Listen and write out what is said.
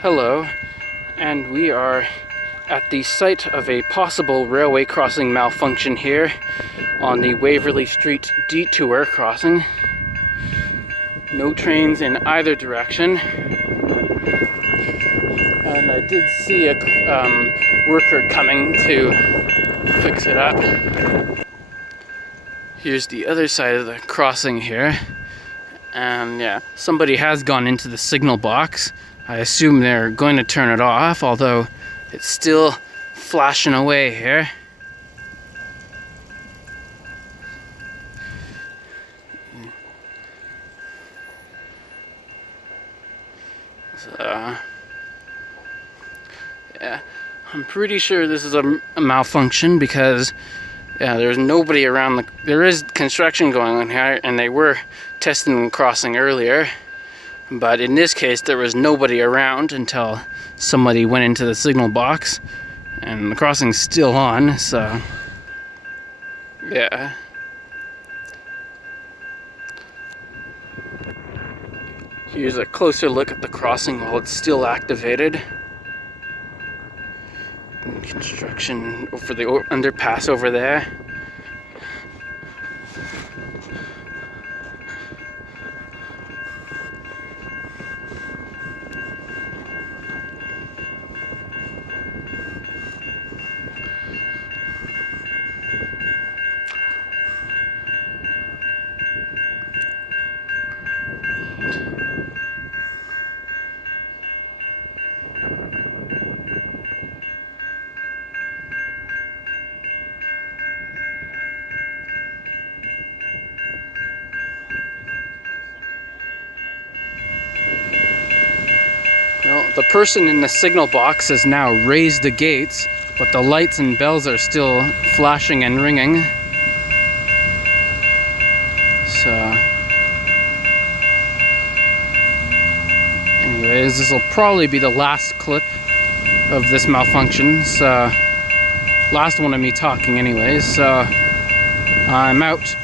Hello, and we are at the site of a possible railway crossing malfunction here on the Waverley Street detour crossing. No trains in either direction. And I did see a worker coming to fix it up. Here's the other side of the crossing here. And yeah, somebody has gone into the signal box. I assume they're going to turn it off, although it's still flashing away here. So, yeah, I'm pretty sure this is a malfunction because there's nobody around. There is construction going on here, and they were testing the crossing earlier. But in this case, there was nobody around until somebody went into the signal box, and the crossing's still on, so yeah. Here's a closer look at the crossing while it's still activated. Construction over the underpass over there. Well, the person in the signal box has now raised the gates, but the lights and bells are still flashing and ringing. So, anyways, this will probably be the last clip of this malfunction. So, last one of me talking anyways. So, I'm out.